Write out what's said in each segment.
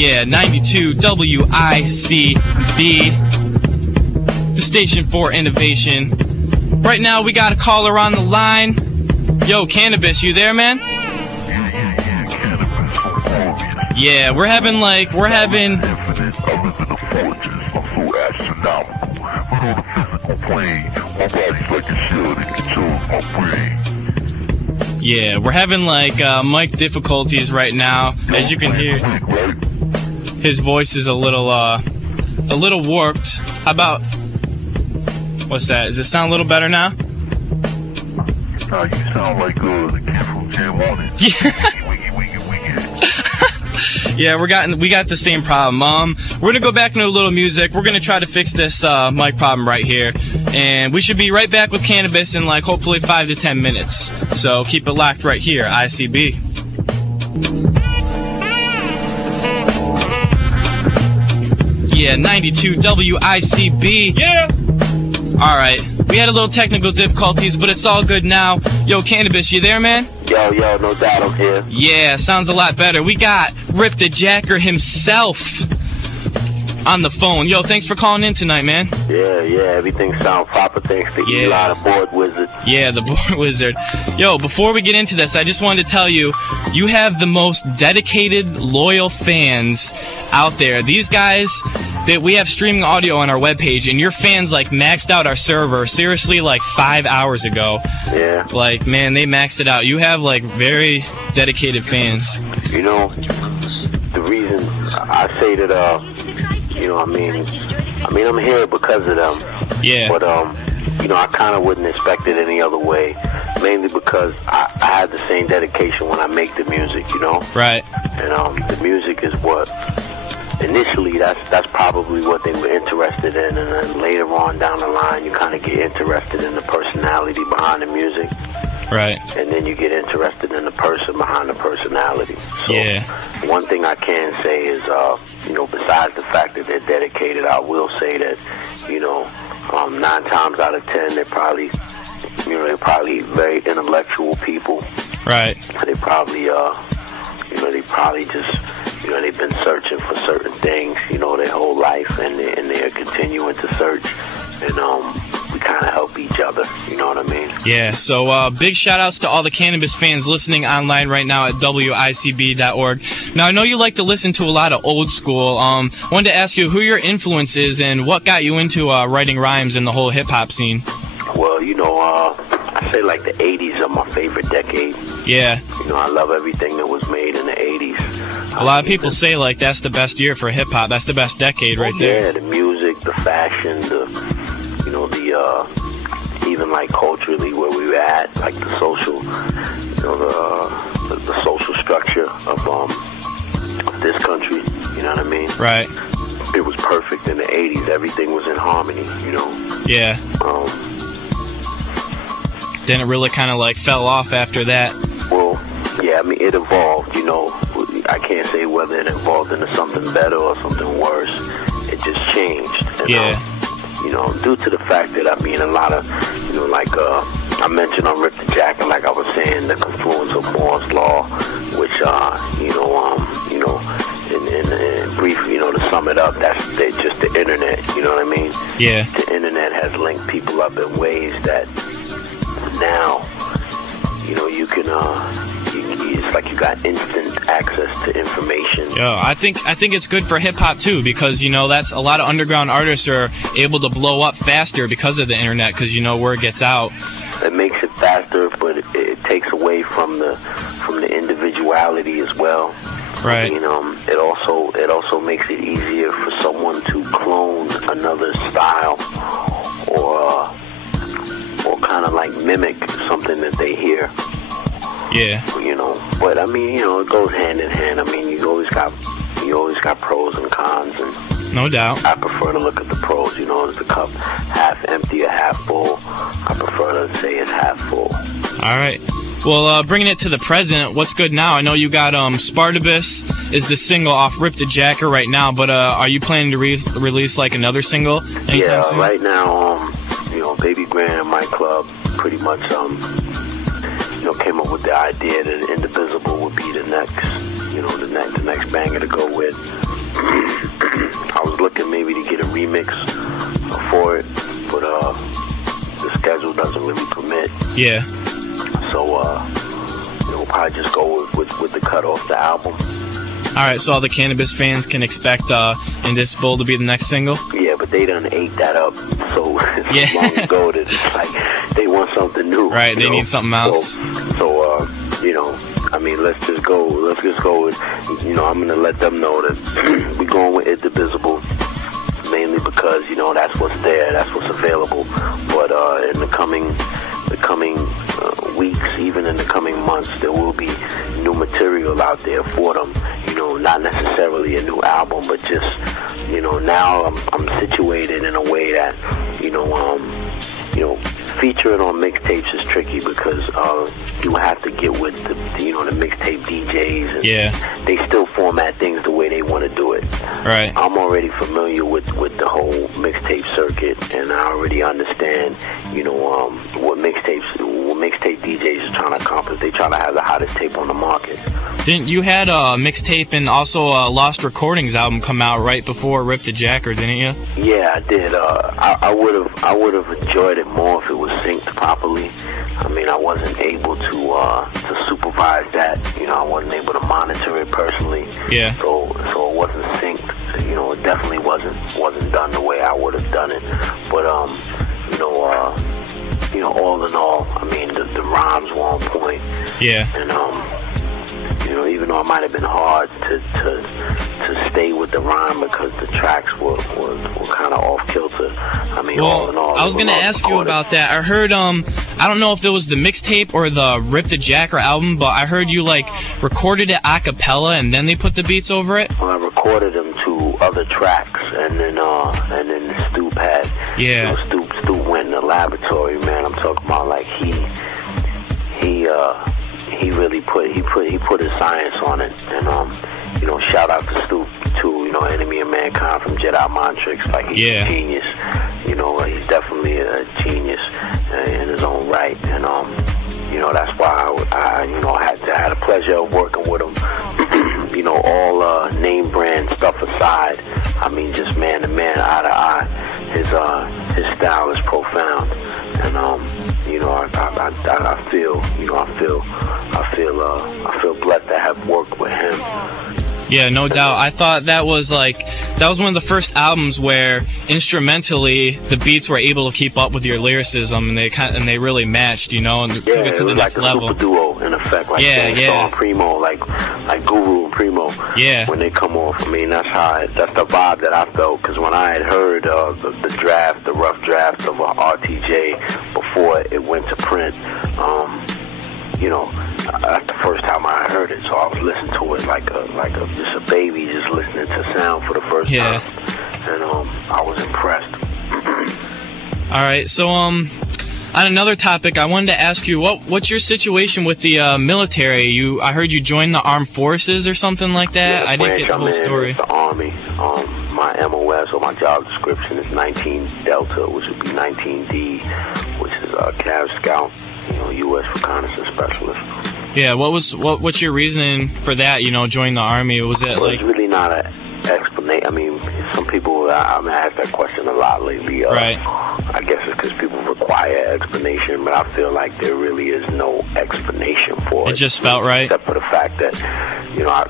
Yeah, 92 WICB, the station for innovation. Right now we got a caller on the line. Yo, Canibus, you there, man? Yeah, we're having yeah, we're having mic difficulties right now. As you can hear, his voice is a little warped. How about, what's that? Does it sound a little better now? You sound like the kid from Jam On It. Yeah, we got the same problem. We're gonna go back into a little music. We're gonna try to fix this mic problem right here, and we should be right back with Canibus in hopefully 5 to 10 minutes. So keep it locked right here, ICB. Yeah, 92 WICB. Yeah. All right. We had a little technical difficulties, but it's all good now. Yo, Canibus, you there, man? Yo, no doubt, I'm here. Yeah, sounds a lot better. We got Rip the Jacker himself on the phone. Yo, thanks for calling in tonight, man. Yeah, everything sounds proper thanks to Eli, the board wizard. Yeah, the board wizard. Yo, before we get into this, I just wanted to tell you, you have the most dedicated, loyal fans out there. These guys that we have streaming audio on our webpage, and your fans maxed out our server seriously 5 hours ago. Yeah. Man, they maxed it out. You have very dedicated fans. You know, the reason I say that, I'm here because of them. Yeah. But I kind of wouldn't expect it any other way. Mainly because I had the same dedication when I make the music, Right. And the music is what. Initially, that's probably what they were interested in, and then later on down the line, you kind of get interested in the personality behind the music. Right. And then you get interested in the person behind the personality. So yeah. One thing I can say is, besides the fact that they're dedicated, I will say that, 9 times out of 10, they're probably very intellectual people. Right. They probably just, they've been searching for certain things, their whole life, and they're continuing to search, and we kind of help each other, you know what I mean? Yeah, so big shout-outs to all the Canibus fans listening online right now at WICB.org. Now, I know you like to listen to a lot of old school. Wanted to ask you who your influence is and what got you into writing rhymes in the whole hip-hop scene. Well, I say the 80s are my favorite decade. Yeah. I love everything that was made in the 80s. A lot of people say that's the best year for hip-hop. That's the best decade right there. Yeah, the music, the fashion, even culturally where we were at, the social, the social structure of this country, you know what I mean? Right. It was perfect in the 80s. Everything was in harmony, Yeah. Then it really kind of fell off after that. Well, yeah, it evolved, I can't say whether it evolved into something better or something worse. It just changed. Yeah. Due to the fact that, a lot of, I mentioned on Rip the Jacker, like I was saying, the confluence of Moore's Law, which, in brief, to sum it up, that's just the internet, you know what I mean? Yeah. The internet has linked people up in ways that now, you can, it's like you got instant access to information. Yo, I think it's good for hip-hop, too, because, that's a lot of underground artists are able to blow up faster because of the internet, because, word gets out. It makes it faster, but it takes away from the individuality as well. Right. It also makes it easier for someone to clone another style or kind of mimic something that they hear. Yeah. But it goes hand in hand. You always got pros and cons, and no doubt. I prefer to look at the pros. Is the cup half empty or half full? I prefer to say it's half full. All right. Well, bringing it to the present, what's good now? I know you got Spartacus is the single off Rip the Jacker right now, but are you planning to release another single anytime soon? Right now, Baby Grand and my club pretty much came up with the idea that Indivisible would be the next banger to go with. remix for it, but the schedule doesn't really permit. Yeah. So we'll probably just go with the cut off the album. All right, so all the Canibus fans can expect Indiscible to be the next single? Yeah, but they done ate that up so long ago that it's like they want something new. Right, they need something else. So I mean, let's just go with, I'm going to let them know that we're going with Indivisible, mainly because, that's what's there, that's what's available. But in the coming weeks, even in the coming months, there will be new material out there for them. Not necessarily a new album, but just, now I'm situated in a way that, featuring on mixtapes is tricky because you have to get with the mixtape DJs. And they still format things the way they want to do it. Right. I'm already familiar with the whole mixtape circuit, and I already understand, what mixtape DJs are trying to accomplish. They trying to have the hottest tape on the market. Didn't you had a mixtape and also a Lost Recordings album come out right before Rip the Jacker, didn't you? Yeah, I did. I would have enjoyed it more if it was synced properly. I mean, I wasn't able to supervise that. I wasn't able to monitor it personally. Yeah. So it wasn't synced. It definitely wasn't done the way I would have done it. But all in all, I mean, the rhymes were on point. Yeah. And even though it might have been hard to stay with the rhyme because the tracks were kind of off kilter. I mean, all in all, I was gonna ask you about that. I heard I don't know if it was the mixtape or the Rip the Jacker album, but I heard you recorded it a cappella and then they put the beats over it. Well, I recorded them to other tracks, and then Stoop had. Yeah. Stoop went in the laboratory, man. I'm talking about he really put his science on it, and shout out to Stoop too. Enemy of Mankind from Jedi Montrix, he's a genius. He's definitely a genius in his own right, and that's why I had a pleasure of working with him. All name brand stuff aside, I mean, just man to man, eye to eye, his style is profound, and I feel blessed to have worked with him. Yeah, no doubt. I thought that was one of the first albums where instrumentally the beats were able to keep up with your lyricism, and they really matched, and took it to the next level. Super duo in effect, and Primo, like Guru and Primo. Yeah. When they come off, I mean, that's the vibe that I felt, because when I had heard the rough draft of RTJ before it went to print, that's the first time I heard it, so I was listening to it like just a baby, just listening to sound for the first time, and I was impressed. All right, so on another topic, I wanted to ask you what's your situation with the military? I heard you joined the armed forces or something like that. I didn't get the whole story. The Army. My MOS or my job description is 19 Delta, which would be 19D, which is Cav Scout, U.S. Reconnaissance Specialist. Yeah, what's your reasoning for that? Join the Army? Was it it's really not an explanation. I mean, some people I ask that question a lot lately. Right. I guess it's because people require explanation, but I feel like there really is no explanation for it. It just felt right. Except for the fact that,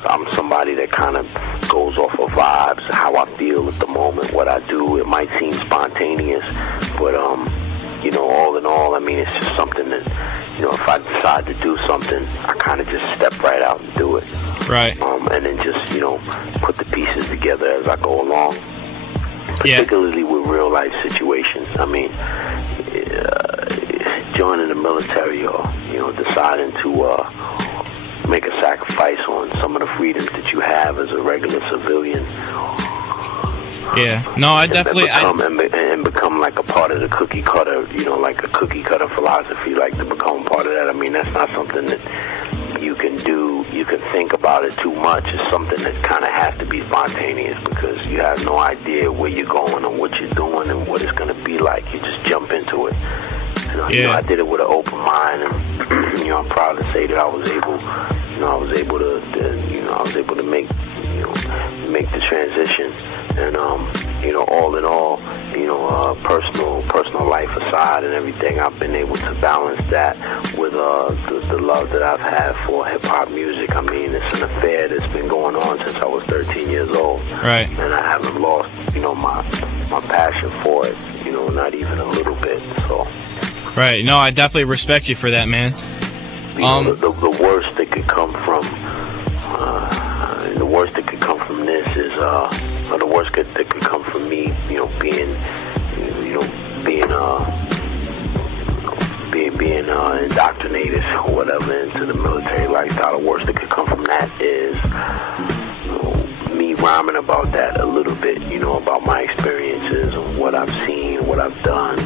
I'm somebody that kind of goes off of vibes, how I feel at the moment, what I do. It might seem spontaneous, but all in all, I mean, it's just something that, if I decide to do something, I kind of just step right out and do it. Right. And then just, put the pieces together as I go along. Particularly with real life situations. I mean, joining the military or, deciding to make a sacrifice on some of the freedoms that you have as a regular civilian. Yeah, no, I definitely... And become like a part of the cookie cutter, like a cookie cutter philosophy, like to become part of that. I mean, that's not something that you can do, you can think about it too much. It's something that kind of has to be spontaneous because you have no idea where you're going and what you're doing and what it's going to be like. You just jump into it. You know, I did it with an open mind, and you know, I'm proud to say that I was able to make the transition, and you know, all in all, you know, personal life aside and everything, I've been able to balance that with the love that I've had for hip hop music. I mean, it's an affair that's been going on since I was 13 years old, right? And I haven't lost, you know, my passion for it, you know, not even a little bit. So, right. No, I definitely respect you for that, man. You know, the worst that could come from this is, or the worst that could come from me, you know, being indoctrinated or whatever into the military lifestyle. The worst that could come from that is, you know, me rhyming about that a little bit, you know, about my experiences and what I've seen, what I've done.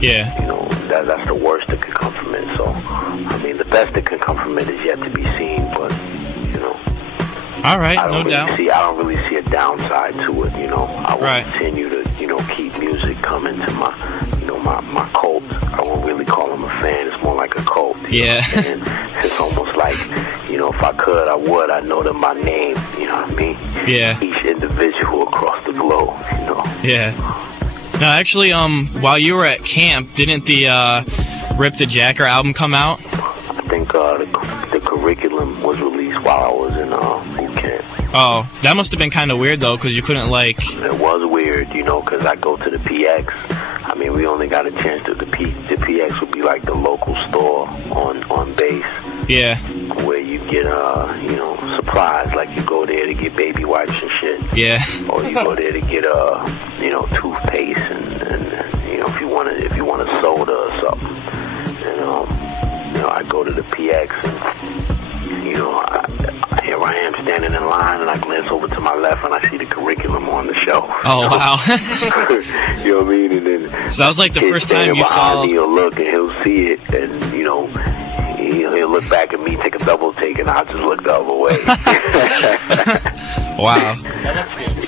Yeah. You know, that's the worst that could come from it. So, I mean, the best that could come from it is yet to be seen, but, you know. All right, no doubt. I don't really see a downside to it, you know. I will continue to, you know, keep music coming to my, you know, my cult. I won't really call them a fan. It's more like a cult. Yeah. It's almost like, you know, if I could, I would. I know them by name, you know what I mean? Yeah. Each individual across the globe, you know. Yeah. No, actually, while you were at camp, didn't the Rip the Jacker album come out? I think the curriculum was released while I was in boot camp. Oh, that must have been kind of weird, though, because you couldn't, like... It was weird, you know, because I go to the PX. I mean, we only got a chance to... The PX would be like the local store on base. Yeah. Where you get, you know, supplies. Like, you go there to get baby wipes and shit. Yeah. Or you go there to get, you know, toothpaste and you know, if you want a soda or something. And, you know, I go to the PX and, you know, here I am standing in line, and I glance over to my left, and I see the curriculum on the shelf. Oh, wow. You know what I mean? And then so that was like the first time you saw... me, he'll look, and he'll see it, and, you know, he'll look back at me, take a double take, and I'll just look the other way. Wow.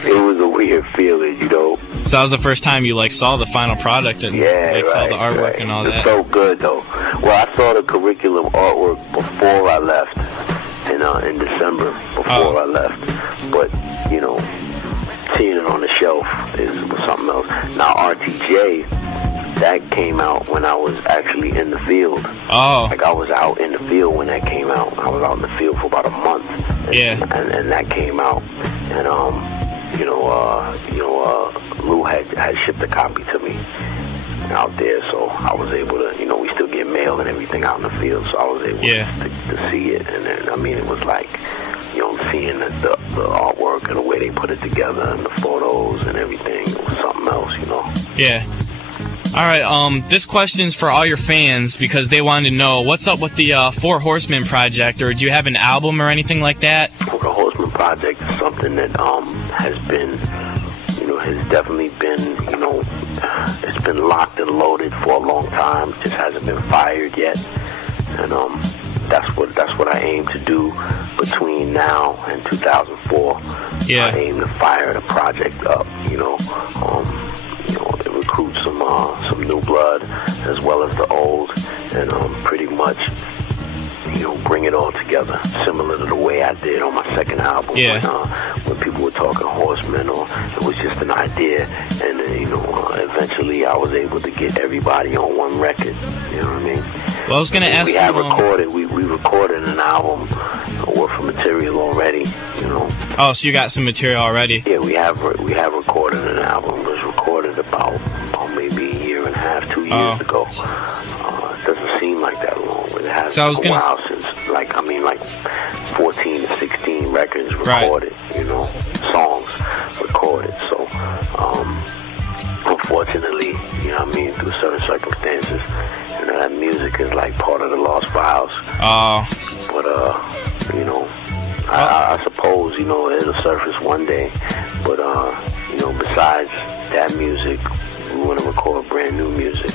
It was a weird feeling, you know. So that was the first time you, like, saw the final product and saw the artwork and all that. It felt good, though. Well, I saw the curriculum artwork before I left, in December, before I left. But, you know, seeing it on the shelf was something else. Now, RTJ, that came out when I was actually in the field. Oh. Like, I was out in the field when that came out. I was out in the field for about a month. And that came out. And, Lou had shipped a copy to me out there, so I was able to, you know, we still get mail and everything out in the field, so I was able to see it. And then, I mean, it was like, you know, seeing the artwork and the way they put it together and the photos and everything, it was something else, you know. Yeah. All right, this question's for all your fans because they wanted to know what's up with the Four Horsemen project, or do you have an album or anything like that? Four Horsemen project is something that has been, you know, has definitely been, you know, it's been locked and loaded for a long time. It just hasn't been fired yet, and that's what I aim to do between now and 2004. Yeah. I aim to fire the project up, you know. To recruit some new blood as well as the old, and pretty much, you know, bring it all together, similar to the way I did on my second album. Yeah. When people were talking Horsemen, or it was just an idea, and you know, eventually I was able to get everybody on one record. You know what I mean? Well, I was gonna ask you. We recorded an album worth of material already. You know. Oh, so you got some material already? Yeah, we have recorded an album. It was recorded about maybe a year and a half, 2 years ago. It doesn't seem like that long. It has been a while since, like 14 to 16 records recorded, you know, songs recorded. So, unfortunately, you know what I mean, through certain circumstances, you know, that music is like part of the lost files. But, you know, I suppose, you know, it'll surface one day. But, you know, besides that music, we want to record brand new music.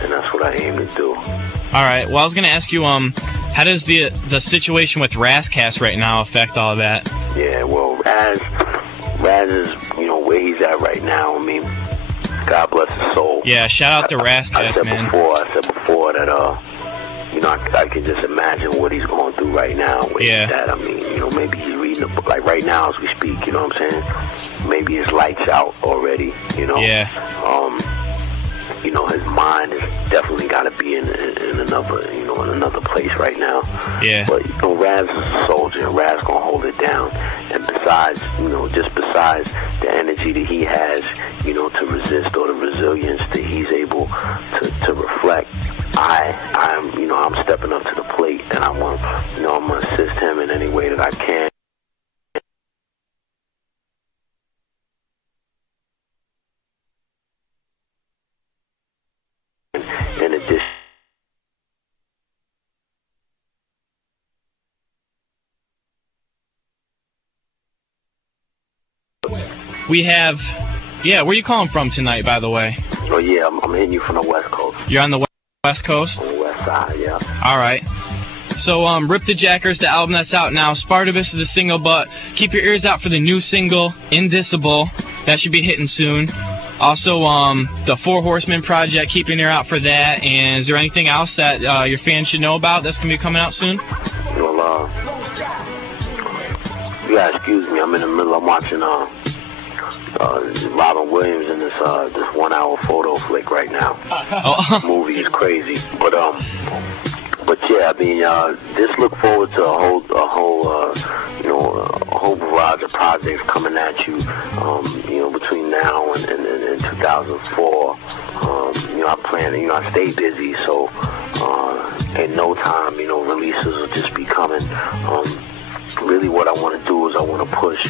And that's what I aim to do. All right. Well, I was going to ask you, how does the situation with Razcast right now affect all of that? Yeah, well, Raz is, you know, where he's at right now. I mean, God bless his soul. Yeah, shout out to I said Rascast, man. before that, you know, I can just imagine what he's going through right now. With that, I mean, you know, maybe he's reading a book, like right now as we speak, you know what I'm saying? Maybe his light's out already, you know? Yeah. You know, his mind has definitely got to be in another, you know, in another place right now. Yeah. But, you know, Raz is a soldier, and Raz going to hold it down. And besides, you know, just besides the energy that he has, you know, to resist, or the resilience that he's able to reflect, I'm, you know, I'm stepping up to the plate, and I'm going to assist him in any way that I can. In addition, we have, yeah, where you calling from tonight, by the way? oh yeah, I'm hitting you from the West Coast. You're on the West Coast? On the West Side, yeah. All right. So, Rip the Jackers, the album that's out now. Spartacus is the single, but keep your ears out for the new single, Indicible. That should be hitting soon. Also, the Four Horsemen project, keep your ear out for that. And is there anything else that your fans should know about that's going to be coming out soon? Well, you gotta excuse me, I'm in the middle of watching Robin Williams in this 1 hour photo flick right now. Oh. Movie is crazy, but yeah, I mean, just look forward to a whole barrage of projects coming at you, you know, between now and 2004. You know, I plan, you know, I stay busy, so in no time, you know, releases will just be coming. Really what I want to do is I want to push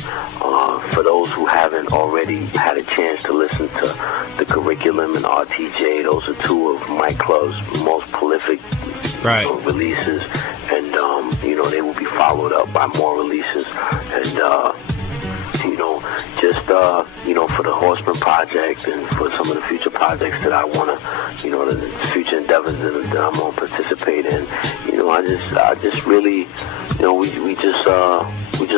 for those who haven't already had a chance to listen to The Curriculum and RTJ. Those are two of Mike Club's most prolific releases, and you know, they will be followed up by more releases, and you know, just you know, for the Horseman project and for some of the future projects that I want to, you know, the future endeavors that I'm going to participate in. You know, I just really, you know, we just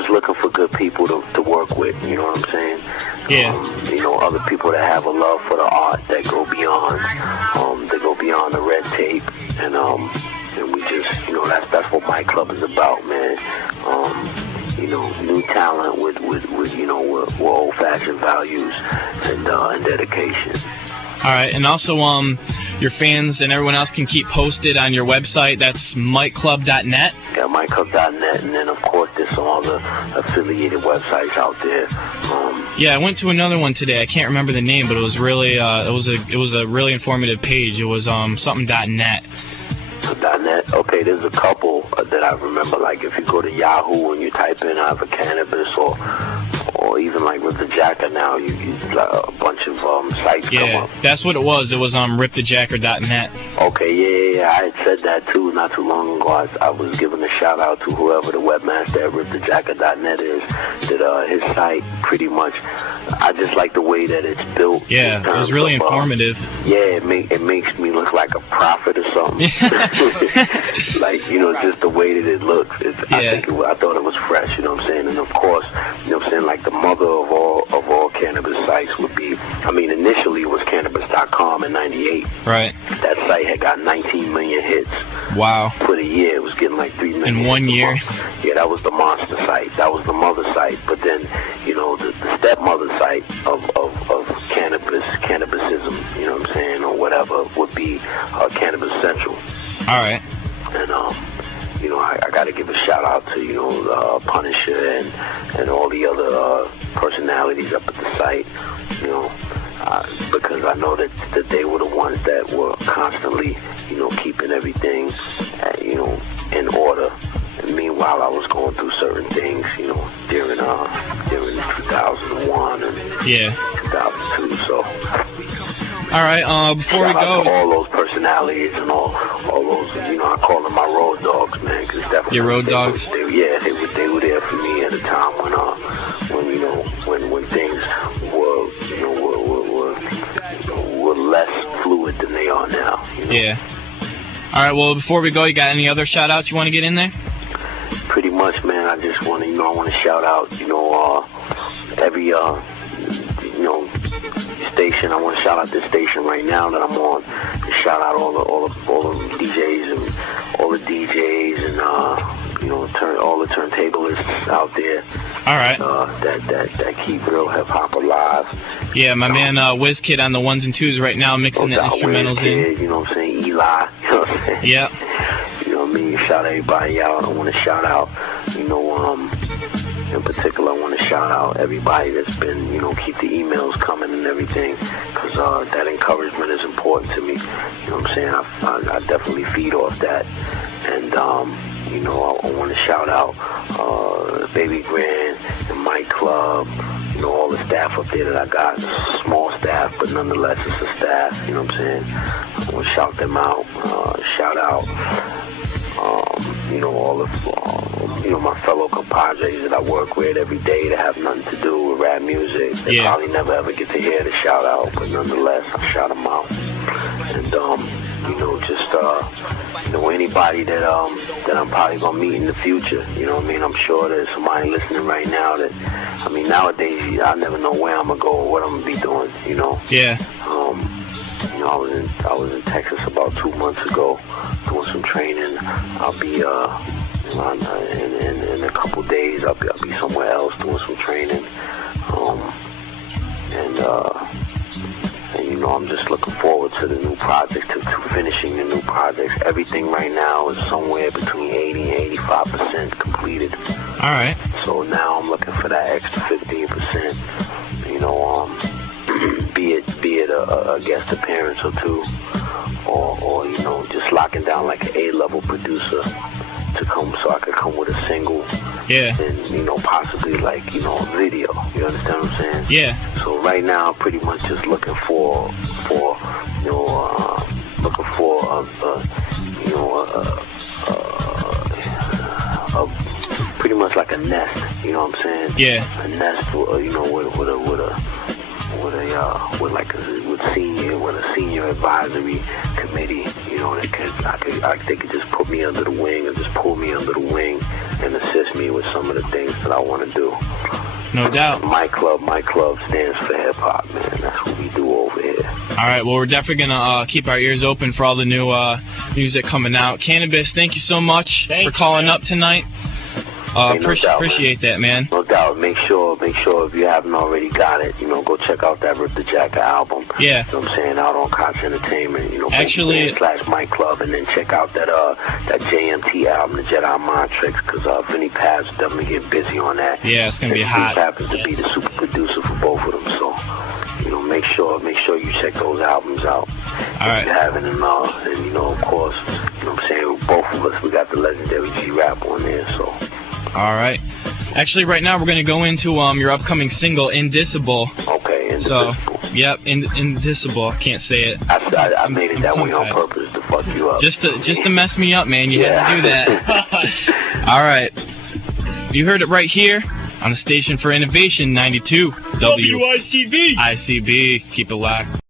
looking for good people to work with. You know what I'm saying? Yeah. You know, other people that have a love for the art that go beyond the red tape, and we just, you know, that's what my club is about, man. You know, new talent with you know, with old-fashioned values and dedication. All right, and also your fans and everyone else can keep posted on your website. That's mikeclub.net. Yeah, mikeclub.net, and then of course there's some other affiliated websites out there. Yeah, I went to another one today. I can't remember the name, but it was really it was a really informative page. It was something.net. .net. Okay, there's a couple that I remember. Like if you go to Yahoo and you type in either Canibus or even like Rip the Jacker now, you like a bunch of sites come up. That's what it was. It was ripthejacker.net. Okay, yeah, I had said that too not too long ago. I was giving a shout out to whoever the webmaster at ripthejacker.net is. That his site pretty much, I just like the way that it's built. Yeah, it was really informative. Yeah, it makes me look like a prophet or something. Like, you know, just the way that it looks. I thought it was fresh, you know what I'm saying? And of course, you know what I'm saying, like the mother of all cannabis sites would be, I mean, initially it was cannabis.com in 98. Right. That site had got 19 million hits. Wow. For the year. It was getting like 3 million in 1 year. Yeah, that was the monster site. That was the mother site. But then, you know, the stepmother site of cannabisism, you know what I'm saying, or whatever, would be Cannabis Central. All right. And, you know, I got to give a shout out to, you know, Punisher and all the other personalities up at the site, you know, because I know that they were the ones that were constantly, you know, keeping everything, you know, in order. And meanwhile, I was going through certain things, you know, during 2001 and 2002. So. All right. Before we go, all those personalities and all those, you know, I call them my road dogs, man, because definitely your road dogs. They were there for me at a time when you know, when things were, you know, were less fluid than they are now. You know? Yeah. All right. Well, before we go, you got any other shout outs you want to get in there? Pretty much, man. I just want to, you know, I want to shout out, you know, every, you know, station. I want to shout out this station right now that I'm on. And shout out all the DJs and all the DJs and all the turntablists out there. All right. That keep real hip hop alive. Yeah, my man WizKid on the ones and twos right now, mixing the instrumentals in. You know what I'm saying? Eli. You know what I'm saying? Yeah. You know what I mean? Shout everybody out. I want to shout out, in particular, I want to shout out everybody that's been, keep the emails coming and everything, because that encouragement is important to me. You know what I'm saying? I definitely feed off that. And, I want to shout out Baby Grand and Mike Club, all the staff up there that I got. It's a small staff, but nonetheless, it's a staff. You know what I'm saying? I want to shout them out. Shout out, all of, my fellow compadres that I work with every day that have nothing to do with rap music. They probably never ever get to hear the shout out, but nonetheless, I shout them out. And, anybody that I'm probably gonna meet in the future, you know what I mean? I'm sure there's somebody listening right now that, nowadays I never know where I'm gonna go or what I'm gonna be doing, Yeah. I was in Texas about 2 months ago doing some training. I'll be in a couple days I'll be somewhere else doing some training. I'm just looking forward to the new project, to finishing the new projects. Everything right now is somewhere between 80 and 85% completed. All right. So now I'm looking for that extra 15%. Be it a guest appearance or two, or just locking down like an A-level producer to come, so I could come with a single. Yeah. And possibly a video. You understand what I'm saying? Yeah. So right now, I'm pretty much just looking for pretty much like a nest. You know what I'm saying? Yeah. A nest, with a senior advisory committee, they could just put me under the wing, or just pull me under the wing and assist me with some of the things that I want to do. No doubt. My club stands for hip hop, man. That's what we do over here. All right, well, we're definitely gonna keep our ears open for all the new music coming out. Canibus, thank you so much for calling up tonight. Appreciate that, man. No doubt. Make sure if you haven't already got it, go check out that Rip the Jacket album. Yeah. You know what I'm saying? Out on Cox Entertainment. Actually, / Mike Club, and then check out that JMT album, the Jedi Mind Tricks, because Vinny Paz definitely get busy on that. Yeah, it's gonna be hot. He happens to be the super producer for both of them, so make sure you check those albums out. All right. If you haven't, and of course, what I'm saying, both of us, we got the legendary G-Rap on there, so. All right. Actually, right now we're going to go into your upcoming single, Indicible. Okay, So, Indicible. yep, Indicible. Can't say it. I made it that way on purpose to fuck you up. Just to mess me up, man. You had to do that. All right. You heard it right here on the Station for Innovation, 92 WICB. ICB. Keep it locked.